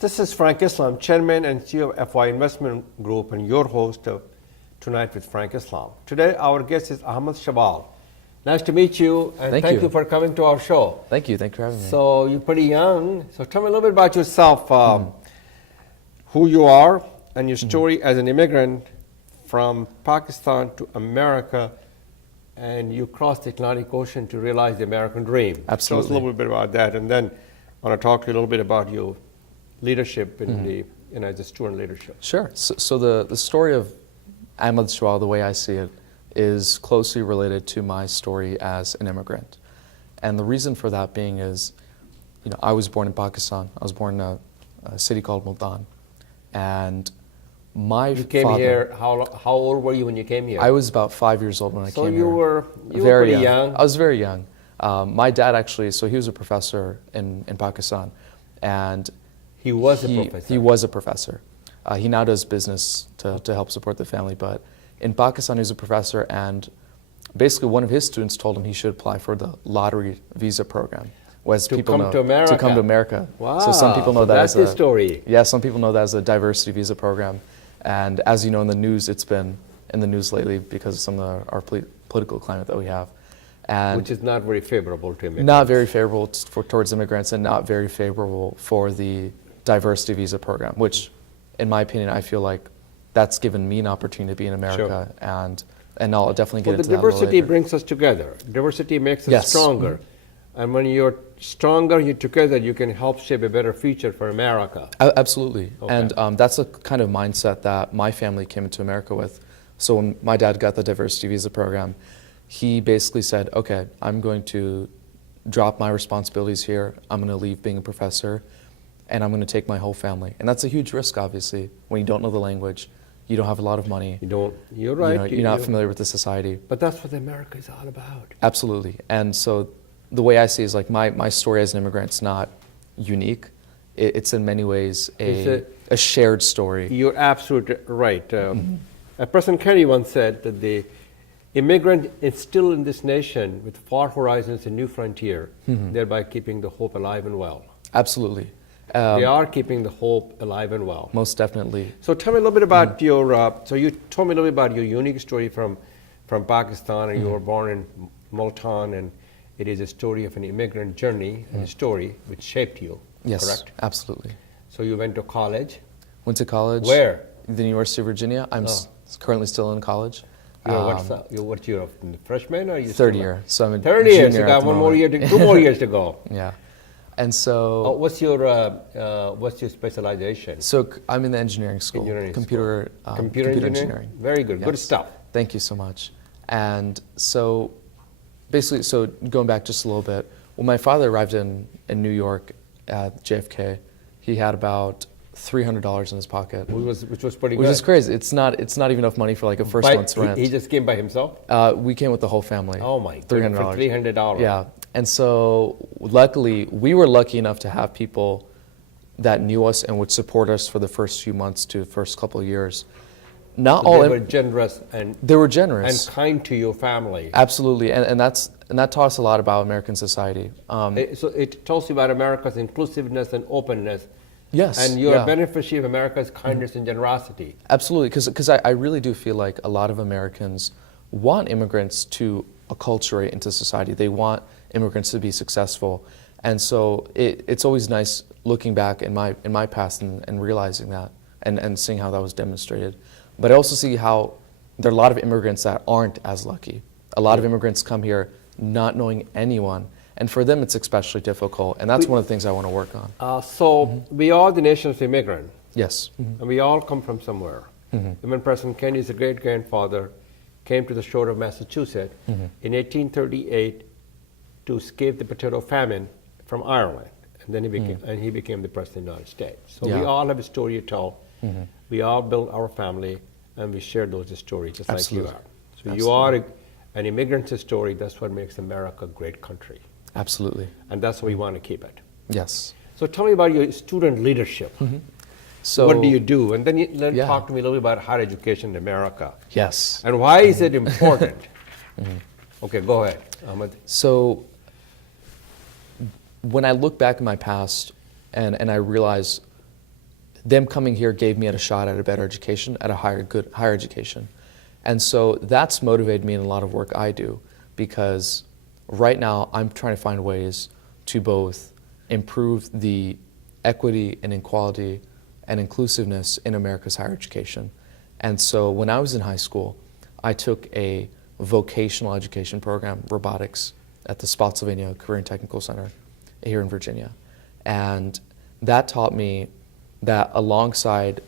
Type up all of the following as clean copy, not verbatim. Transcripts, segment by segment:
This is Frank Islam, Chairman and CEO of FY Investment Group, and your host of Tonight with Frank Islam. Today, our guest is Ahmad Shawwal. Nice to meet you, and thank you for coming to our show. Thank you. Thank you for having me. So, you're pretty young. So, tell me a little bit about yourself, who you are, and your story as an immigrant from Pakistan to America, and you crossed the Atlantic Ocean to realize the American dream. Absolutely. Tell us a little bit about that, and then I want to talk to you a little bit about your leadership in the, as a student leadership. Sure. So the story of Ahmad Shawwal, the way I see it, is closely related to my story as an immigrant. And the reason for that being is, I was born in Pakistan. I was born in a city called Multan. And my You came father, here, how old were you when you came here? I was about 5 years old when I came here. So you were very pretty young. I was very young. My dad actually, so he was a professor in Pakistan. And He was a professor. He was a professor. He now does business to help support the family. But in Pakistan, he was a professor, and basically one of his students told him he should apply for the lottery visa program. As people know, to come to America. Wow. So some people know that that's as his story. Yeah, some people know that as a diversity visa program. And as you know, in the news, it's been in the news lately because of some of our political climate that we have. And which is not very favorable to immigrants. not very favorable towards immigrants, and not very favorable for the diversity visa program, which, in my opinion, I feel like that's given me an opportunity to be in America, and I'll definitely get into that a little diversity later. brings us together. Diversity makes us Yes. stronger. And when you're stronger, you're together, you can help shape a better future for America. Absolutely. Okay. And that's a kind of mindset that my family came into America with. So when my dad got the diversity visa program, he basically said, okay, I'm going to drop my responsibilities here. I'm going to leave being a professor, and I'm going to take my whole family. And that's a huge risk, obviously, when you don't know the language, you don't have a lot of money. You're right. You're not familiar with the society. But that's what America is all about. Absolutely. And so the way I see it is like my story as an immigrant is not unique. It's in many ways a shared story. You're absolutely right. President Kennedy once said that the immigrant is still in this nation with far horizons and new frontier, thereby keeping the hope alive and well. Absolutely. They are keeping the hope alive and well. Most definitely. So tell me a little bit about your, so you told me a little bit about your unique story from Pakistan, and you were born in Multan, and it is a story of an immigrant journey and a story which shaped you, Yes, correct? absolutely. So you went to college. Went to college. Where? The University of Virginia. I'm currently still in college. What year of freshman, or are you Third year. So I'm a third year. junior So you at got the one more moment. year, 2 more years to go. Yeah. And so What's your specialization? so I'm in the engineering school. Engineering computer Computer engineering? Very good. Good Yes. stuff. Thank you so much. And so basically, so going back just a little bit, when my father arrived in New York at JFK, he had about $300 in his pocket. Which was pretty good. Which is crazy. It's not even enough money for like a first month's rent. He just came by himself? We came with the whole family. Oh my God. $300. For $300. Yeah. And so luckily, we were lucky enough to have people that knew us and would support us for the first few months to the first couple of years. Not all They were generous and they were generous and kind to your family. Absolutely, and that taught us a lot about American society. So it tells you about America's inclusiveness and openness. Yes, And you're yeah. a beneficiary of America's kindness and generosity. Absolutely, because I really do feel like a lot of Americans want immigrants to acculturate into society. They want immigrants to be successful, and so it's always nice looking back in my past and realizing that and seeing how that was demonstrated. But I also see how there are a lot of immigrants that aren't as lucky. A lot of immigrants come here not knowing anyone, and for them it's especially difficult, and that's one of the things I want to work on. We are the nation's immigrant, Yes. and we all come from somewhere. When President Kennedy's great-grandfather came to the shore of Massachusetts in 1838 to escape the potato famine from Ireland, and then he became the President of the United States. So we all have a story to tell. We all built our family, and we share those stories just Absolutely. like you are. So you are an immigrant's story. That's what makes America a great country. Absolutely. And that's what we want to keep it. Yes. So tell me about your student leadership. So what do you do? And then Yeah. talk to me a little bit about higher education in America. Yes. And why is it important? Okay, go ahead, Ahmad. So when I look back in my past and I realize them coming here gave me a shot at a better education, at a higher education. And so that's motivated me in a lot of work I do, because right now I'm trying to find ways to both improve the equity and equality and inclusiveness in America's higher education. And so when I was in high school, I took a vocational education program, robotics, at the Spotsylvania Career and Technical Center here in Virginia. And that taught me that alongside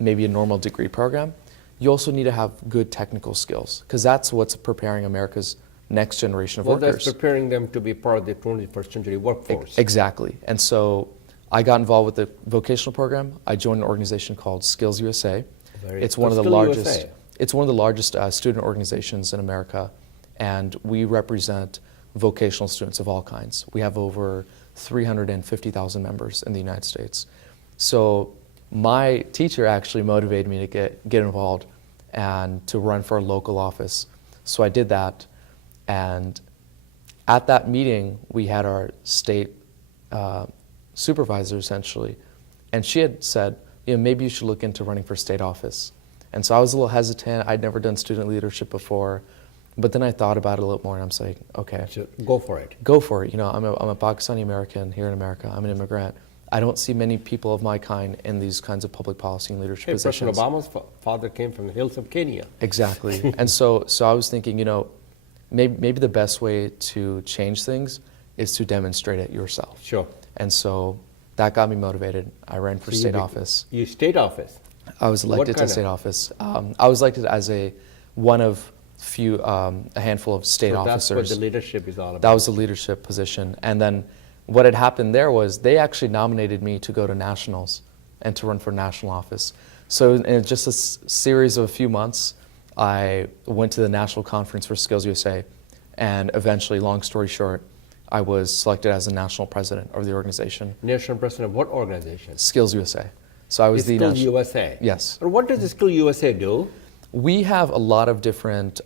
maybe a normal degree program, you also need to have good technical skills, because that's what's preparing America's next generation of workers. That's preparing them to be part of the 21st century workforce. Exactly. And so I got involved with the vocational program. I joined an organization called SkillsUSA. It's one of the largest. It's one of the largest student organizations in America, and we represent vocational students of all kinds. We have over 350,000 members in the United States. So my teacher actually motivated me to get involved and to run for a local office. So I did that, and at that meeting we had our state supervisor essentially, and she had said, maybe you should look into running for state office. And so I was a little hesitant. I'd never done student leadership before, but then I thought about it a little more, and I'm saying, okay, so go for it. Go for it. I'm a Pakistani American here in America. I'm an immigrant. I don't see many people of my kind in these kinds of public policy and leadership positions. President Obama's father came from the hills of Kenya. Exactly. And so I was thinking, maybe the best way to change things is to demonstrate it yourself. Sure. And so that got me motivated. I ran for state office. You state office? I was elected to state office. I was elected as one of a handful of state officers. That's what the leadership is all about. That was the leadership position. And then what had happened there was they actually nominated me to go to nationals and to run for national office. So in just a series of a few months, I went to the national conference for SkillsUSA, and eventually, long story short, I was selected as the national president of the organization. National president of what organization? SkillsUSA. So I was the SkillsUSA. Yes. And what does the SkillsUSA do? We have a lot of different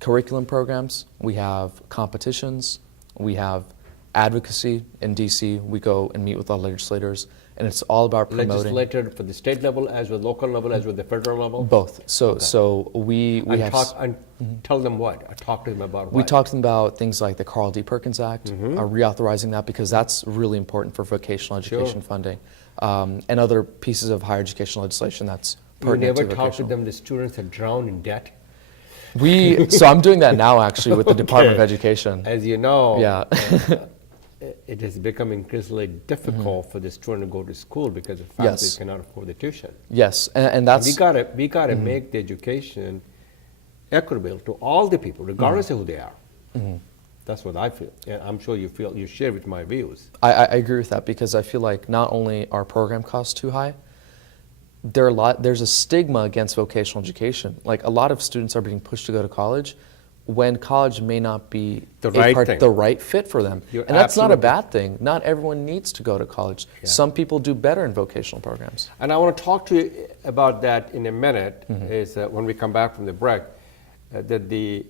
curriculum programs. We have competitions. We have advocacy in DC. We go and meet with our legislators, and it's all about promoting. Legislator for the state level, as with local level, as with the federal level? Both. So we have. Tell them what? Talk to them about what? We talk to them about things like the Carl D. Perkins Act, reauthorizing that, because that's really important for vocational education funding, and other pieces of higher education legislation that's pertinent to vocational. You never talk to them, the students that drown in debt? So I'm doing that now, actually, with the Department of Education. As you know, yeah. It has become increasingly difficult for the student to go to school because the families cannot afford the tuition. Yes, and that's... We gotta make the education equitable to all the people, regardless of who they are. That's what I feel. And I'm sure you share with my views. I agree with that, because I feel like not only are program costs too high, there's a stigma against vocational education. Like, a lot of students are being pushed to go to college when college may not be the right fit for them. And that's not a bad thing. Not everyone needs to go to college. Yeah. Some people do better in vocational programs. And I want to talk to you about that in a minute, is when we come back from the break, that the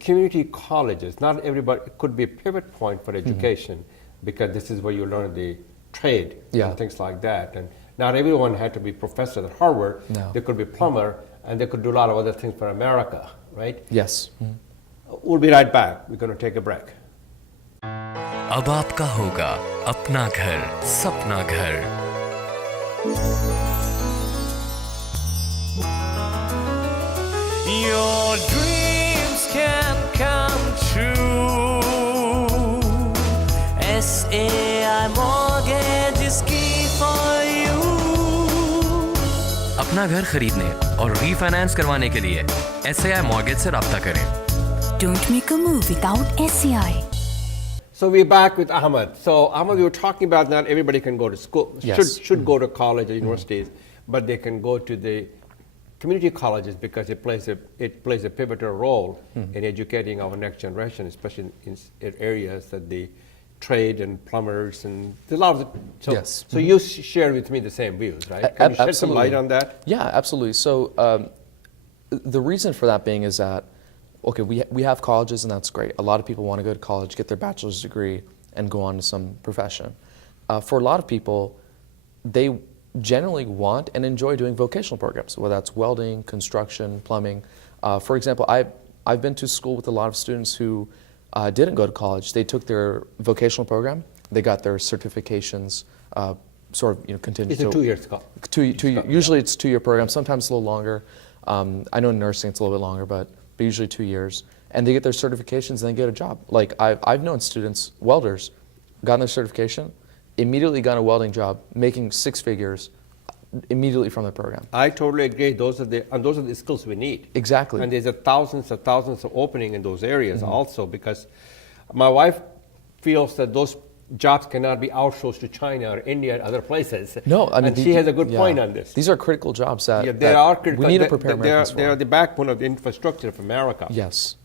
community colleges, not everybody, it could be a pivot point for education, because this is where you learn the trade and things like that. And not everyone had to be professor at Harvard. No. They could be plumber, and they could do a lot of other things for America, right? Yes. We'll be right back. We're going to take a break. अब आपका होगा अपना घर, सपना घर। Your dreams can come true. SAI mortgage is key for you. अपना घर खरीदने और रीफाइनेंस करवाने के लिए SAI mortgage से राब्ता करें। Don't make a move without SAI. So we're back with Ahmad. So Ahmad, we were talking about not everybody can go to school, should go to college or universities, but they can go to the community colleges because it plays a pivotal role in educating our next generation, especially in areas that the trade and plumbers and there's a lot of so you share with me the same views, right? Can you shed some light on that? Yeah, absolutely. So the reason for that being is that we have colleges, and that's great. A lot of people want to go to college, get their bachelor's degree, and go on to some profession. For a lot of people, they generally want and enjoy doing vocational programs, whether that's welding, construction, plumbing. For example, I've been to school with a lot of students who didn't go to college. They took their vocational program, they got their certifications, sort of continued. It's a 2 year school. Usually it's 2 year program, sometimes a little longer. I know in nursing it's a little bit longer, but usually 2 years. And they get their certifications and they get a job. Like I've known students, welders, gotten their certification, immediately got a welding job, making 6 figures immediately from the program. I totally agree. Those are the skills we need. Exactly. And there's thousands of opening in those areas also, because my wife feels that those jobs cannot be outsourced to China or India or other places. No, I mean, and she has a good point on this. These are critical jobs that, Yeah, they are critical. we need to prepare Americans for. They are the backbone of the infrastructure of America. Yes.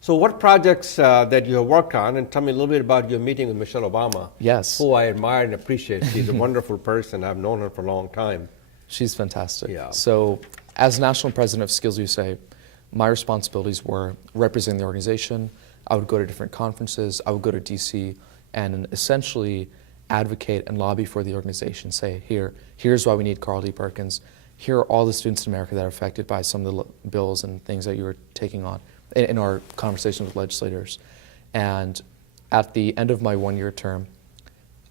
So what projects that you have worked on, and tell me a little bit about your meeting with Michelle Obama. Yes. Who I admire and appreciate. She's a wonderful person. I've known her for a long time. She's fantastic. Yeah. So as National President of SkillsUSA, my responsibilities were representing the organization. I would go to different conferences. I would go to DC and essentially advocate and lobby for the organization. Say, here's why we need Carl D. Perkins. Here are all the students in America that are affected by some of the bills and things that you were taking on in our conversations with legislators. And at the end of my 1 year term,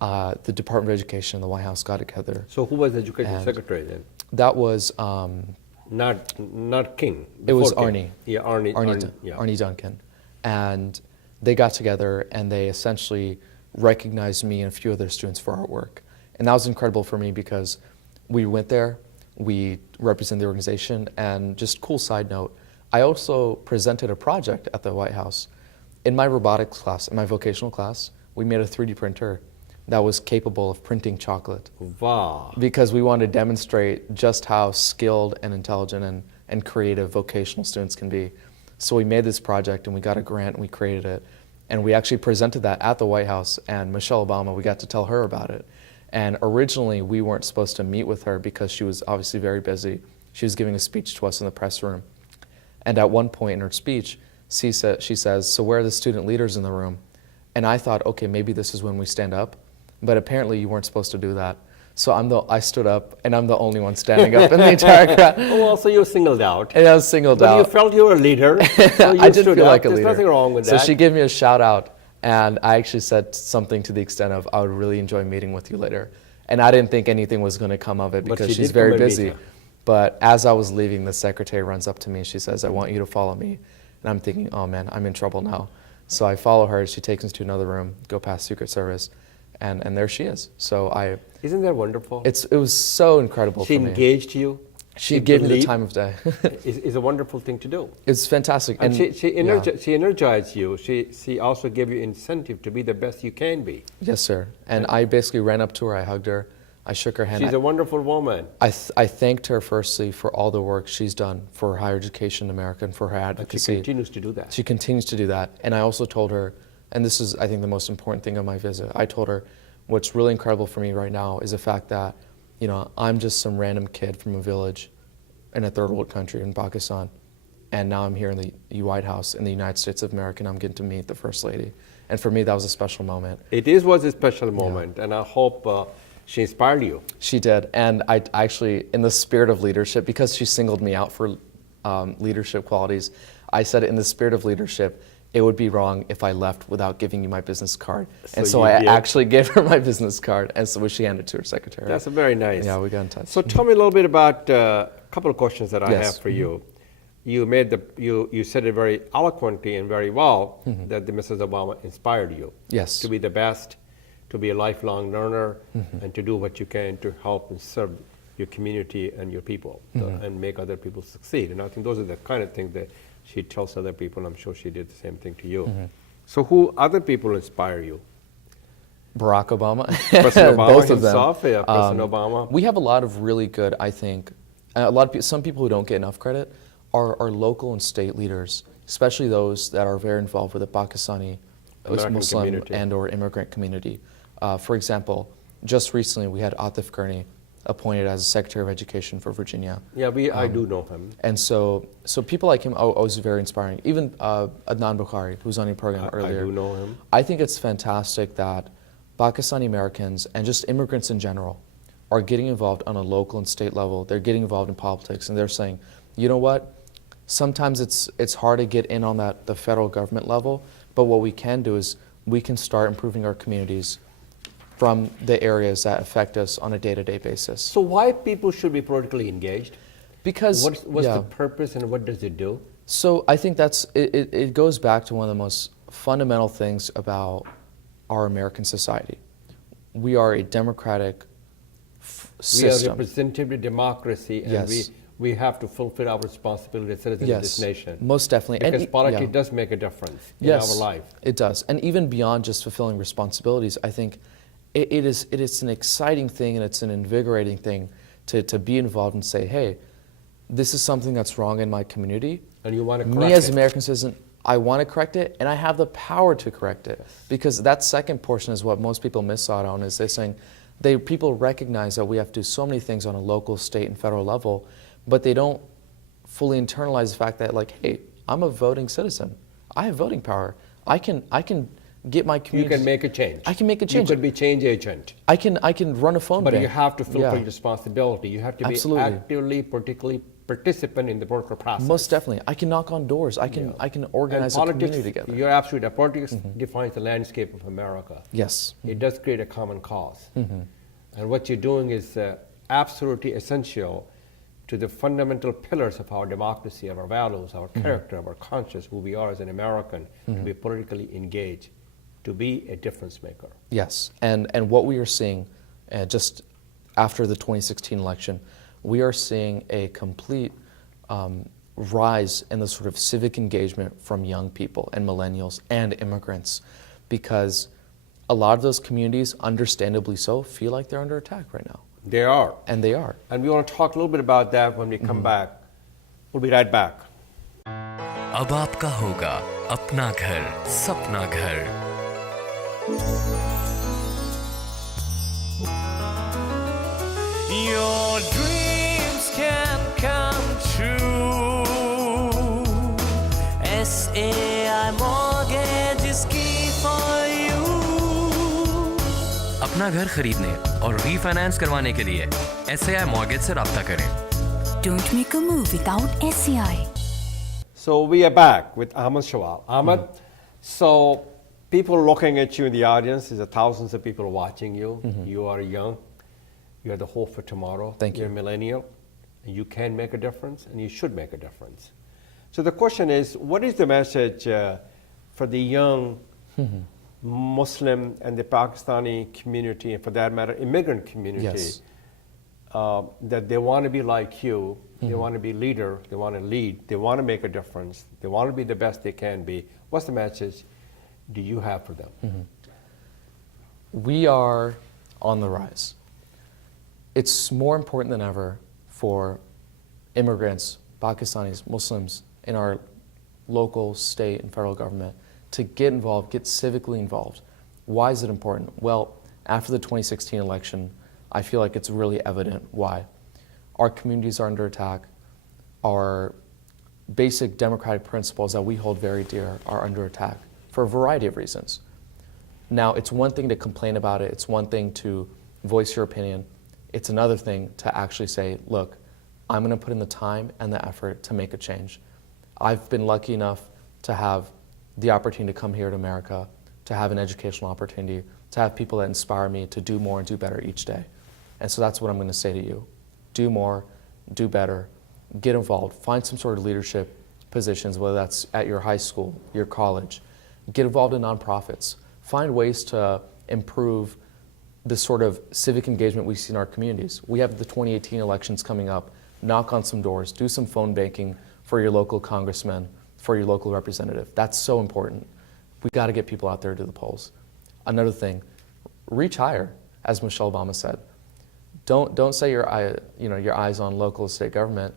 the Department of Education and the White House got together. So who was the education And secretary then? That was Not King. it was before Arnie. King. Yeah, Arnie. Yeah. Arnie Duncan. And they got together and they essentially recognized me and a few other students for our work. And that was incredible for me because we went there, we represent the organization, and just cool side note, I also presented a project at the White House. In my robotics class, in my vocational class, we made a 3D printer that was capable of printing chocolate. Wow. Because we wanted to demonstrate just how skilled and intelligent and creative vocational students can be. So we made this project and we got a grant and we created it. And we actually presented that at the White House, and Michelle Obama, we got to tell her about it. And originally we weren't supposed to meet with her because she was obviously very busy. She was giving a speech to us in the press room. And at one point in her speech, she says, so where are the student leaders in the room? And I thought, okay, maybe this is when we stand up. But apparently you weren't supposed to do that. So I stood up, and I'm the only one standing up in the entire crowd. Oh, well, so you were singled out. And I was singled But out. you felt you were a leader. So you I did stood feel up. like a leader. There's nothing wrong with that. So she gave me a shout out, and I actually said something to the extent of, I would really enjoy meeting with you later. And I didn't think anything was going to come of it But because she she's did come very and meet busy. you. But as I was leaving, the secretary runs up to me and she says, I want you to follow me. And I'm thinking, oh man, I'm in trouble now. So I follow her, she takes us to another room, go past Secret Service, and there she is. So Isn't that wonderful? it was so incredible She for me. engaged you. She gave me the believed. time of day. Is a wonderful thing to do. It's fantastic. And she yeah. energized you. She also gave you incentive to be the best you can be. Yes, sir. And I basically ran up to her, I hugged her, I shook her hand. She's a wonderful woman. I thanked her firstly for all the work she's done for higher education in America and for her advocacy. She continues to do that. She continues to do that. And I also told her, and this is I think the most important thing of my visit, I told her what's really incredible for me right now is the fact that, I'm just some random kid from a village in a third world country in Pakistan. And now I'm here in the White House in the United States of America, and I'm getting to meet the First Lady. And for me, that was a special moment. Was a special moment, and I hope she inspired you. She did, and I actually, in the spirit of leadership, because she singled me out for leadership qualities, I said in the spirit of leadership, it would be wrong if I left without giving you my business card. And so I actually gave her my business card, and so she handed it to her secretary. That's very nice. Yeah, we got in touch. So tell me a little bit about a couple of questions that I Yes. have for you. You said it very eloquently and very well that the Mrs. Obama inspired you. Yes. To be the best, to be a lifelong learner, and to do what you can to help and serve your community and your people and make other people succeed. And I think those are the kind of things that she tells other people. I'm sure she did the same thing to you. So who other people inspire you? Barack Obama. President Obama Both of himself, them. yeah, President Obama. We have a lot of really good, I think, some people who don't get enough credit are local and state leaders, especially those that are very involved with the Pakistani American Muslim community. and or immigrant community. For example, just recently we had Atif Gurney appointed as Secretary of Education for Virginia. Yeah, I do know him. And so people like him was very inspiring. Even Adnan Bukhari, who was on your program earlier. I do know him. I think it's fantastic that Pakistani Americans and just immigrants in general are getting involved on a local and state level. They're getting involved in politics, and they're saying, you know what? Sometimes it's hard to get in on the federal government level, but what we can do is we can start improving our communities from the areas that affect us on a day-to-day basis. So why people should be politically engaged? Because what's the purpose and what does it do? So I think it goes back to one of the most fundamental things about our American society. We are a democratic system. We are representative democracy, and Yes. we have to fulfill our responsibility as citizens of this nation. Most definitely. Because politics yeah. does make a difference in Yes, our life. it does. And even beyond just fulfilling responsibilities, I think it is an exciting thing and it's an invigorating thing to be involved and say, hey, this is something that's wrong in my community. And you want to correct Me as it. an American citizen, I want to correct it, and I have the power to correct it. Because that second portion is what most people miss out on, is they're saying people recognize that we have to do so many things on a local, state, and federal level, but they don't fully internalize the fact that, like, hey, I'm a voting citizen. I have voting power. I can get my community. You can make a change. I can make a change. You could be change agent. I can run a phone bank. But you have to fulfill Yeah. responsibility. You have to be Absolutely. actively, particularly participant in the political process. Most definitely. I can knock on doors. I can organize a community together. You're absolutely right. Politics defines the landscape of America. Yes. It does create a common cause. And what you're doing is absolutely essential to the fundamental pillars of our democracy, of our values, our character, of our conscience, who we are as an American, to be politically engaged, to be a difference maker. Yes, and what we are seeing just after the 2016 election, we are seeing a complete rise in the sort of civic engagement from young people and millennials and immigrants, because a lot of those communities, understandably so, feel like they're under attack right now. They are. And they are. And we want to talk a little bit about that when we come back. We'll be right back. अब आपका होगा अपना घर सपना घर Your dreams can come true. SAI mortgage is key for you. अपना घर खरीदने और रीफाइनेंस करवाने के लिए SAI मॉर्गेज से राब्ता करें Don't make a move without SCI. So we are back with Ahmad Shawwal. Ahmad, so people looking at you in the audience, there's thousands of people watching you. You are young. You are the hope for tomorrow. Thank You're you. a millennial. And you can make a difference, and you should make a difference. So the question is, what is the message for the young Muslim and the Pakistani community, and for that matter, immigrant community, Yes. that they want to be like you, they want to be leader, they want to lead, they want to make a difference, they want to be the best they can be. What's the message do you have for them? We are on the rise. It's more important than ever for immigrants, Pakistanis, Muslims in our local, state, and federal government to get involved, get civically involved. Why is it important? Well, after the 2016 election, I feel like it's really evident why. Our communities are under attack. Our basic democratic principles that we hold very dear are under attack for a variety of reasons. Now, it's one thing to complain about it. It's one thing to voice your opinion. It's another thing to actually say, look, I'm going to put in the time and the effort to make a change. I've been lucky enough to have the opportunity to come here to America, to have an educational opportunity, to have people that inspire me to do more and do better each day. And so that's what I'm going to say to you. Do more, do better, get involved, find some sort of leadership positions, whether that's at your high school, your college. Get involved in nonprofits. Find ways to improve the sort of civic engagement we see in our communities. We have the 2018 elections coming up. Knock on some doors, do some phone banking for your local congressman, for your local representative. That's so important. We got to get people out there to the polls. Another thing, reach higher, as Michelle Obama said. Don't say your eyes on local state government.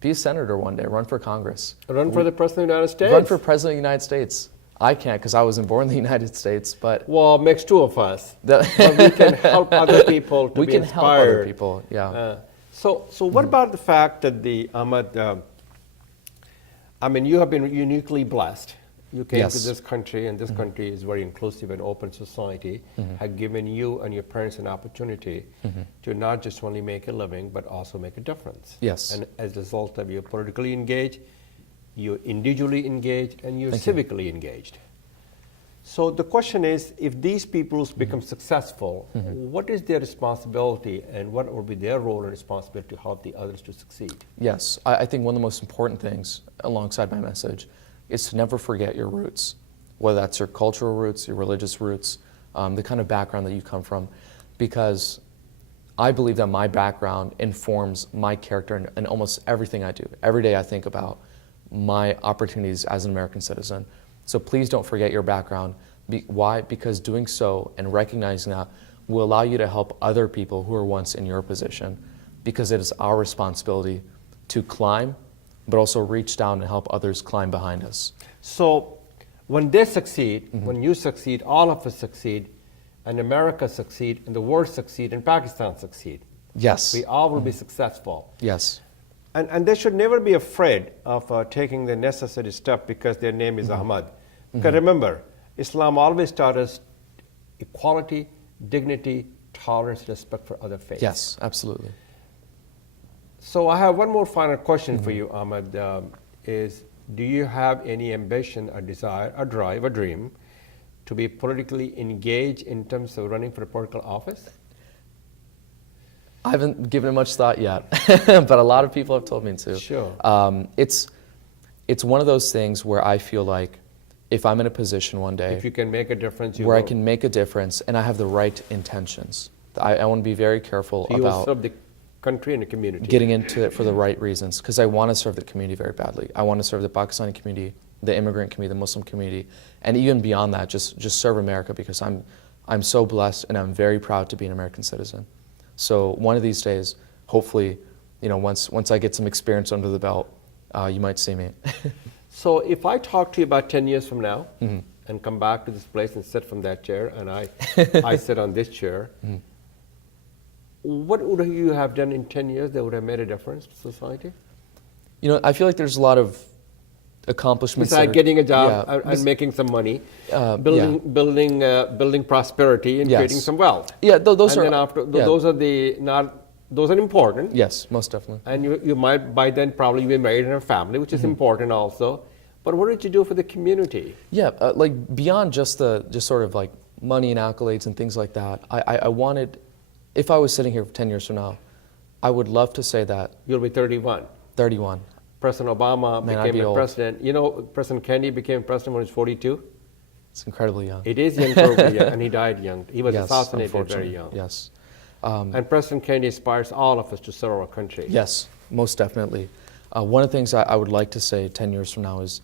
Be a senator one day. Run for Congress. Run for the President of the United States. Run for President of the United States. I can't because I wasn't born in the United States, but Well, makes two of us. But we can help other people to we be can inspired. help other people. Yeah. So what about the fact that Ahmad, I mean, you have been uniquely blessed You came Yes. to this country, and this country is very inclusive and open society, had given you and your parents an opportunity to not just only make a living, but also make a difference. Yes. And as a result of you politically engaged, you're individually engaged, and you're Thank you. civically engaged. So the question is, if these people become successful, what is their responsibility, and what will be their role and responsibility to help the others to succeed? Yes, I think one of the most important things alongside my message is to never forget your roots, whether that's your cultural roots, your religious roots, the kind of background that you come from, because I believe that my background informs my character in almost everything I do. Every day I think about my opportunities as an American citizen. So please don't forget your background. Why? Because doing so and recognizing that will allow you to help other people who were once in your position, because it is our responsibility to climb, but also reach down and help others climb behind us. So when they succeed, when you succeed, all of us succeed, and America succeed, and the world succeed, and Pakistan succeed. Yes. We all will be successful. Yes. And they should never be afraid of taking the necessary step because their name is Ahmad. Because remember, Islam always taught us equality, dignity, tolerance, respect for other faiths. Yes, absolutely. So I have one more final question for you, Ahmad, is do you have any ambition, a desire, a drive, a dream to be politically engaged in terms of running for a political office? I haven't given it much thought yet, but a lot of people have told me to. Sure. It's one of those things where I feel like if I'm in a position one day If you can make a difference, you where I will. can make a difference and I have the right intentions, I want to be very careful So you will about serve the country and the community. getting into it for the right reasons, because I want to serve the community very badly. I want to serve the Pakistani community, the immigrant community, the Muslim community, and even beyond that, just serve America, because I'm so blessed and I'm very proud to be an American citizen. So one of these days, hopefully, once I get some experience under the belt, you might see me. So if I talk to you about 10 years from now and come back to this place and sit from that chair and I sit on this chair, what would you have done in 10 years that would have made a difference to society? I feel like there's a lot of accomplishments. Besides getting a job yeah, and making some money, yeah. building prosperity and Yes. creating some wealth. Yeah, those and are then after yeah. those are important. Yes, most definitely. And you might by then probably be married and have a family, which is important also. But what did you do for the community? Yeah, like beyond just sort of like money and accolades and things like that, I wanted, if I was sitting here 10 years from now, I would love to say that You'll be 31. 31. President Obama Man, I'd became be a old. president. President Kennedy became president when he was 42. It's incredibly young. It is young, terribly young, and he died young. He was Yes, assassinated very unfortunately. young. Yes. And President Kennedy inspires all of us to serve our country. Yes, most definitely. One of the things I would like to say 10 years from now is,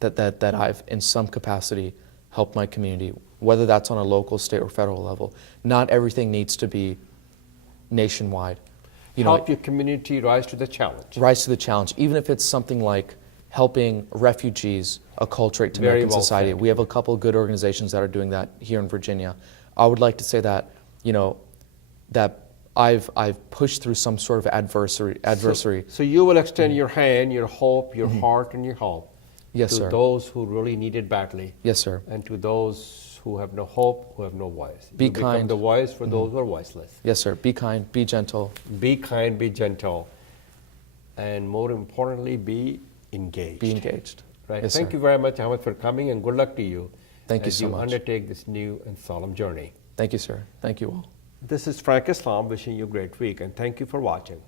that I've in some capacity helped my community, whether that's on a local, state, or federal level. Not everything needs to be nationwide. Help your community rise to the challenge. Rise to the challenge, even if it's something like helping refugees acculturate to Very American well society. said. We have a couple of good organizations that are doing that here in Virginia. I would like to say that, that I've pushed through some sort of adversary. So you will extend your hand, your hope, your heart, and your hope Yes, to sir. those who really need it badly. Yes, sir. And to those who have no hope, who have no voice. Be You become kind. the voice for those who are voiceless. Yes, sir. Be kind, be gentle. Be kind, be gentle, and more importantly, be engaged. Be engaged. Right. Yes, Thank sir. you very much, Ahmed, for coming, and good luck to you. Thank you as so much. undertake this new and solemn journey. Thank you, sir. Thank you all. This is Frank Islam wishing you a great week, and thank you for watching.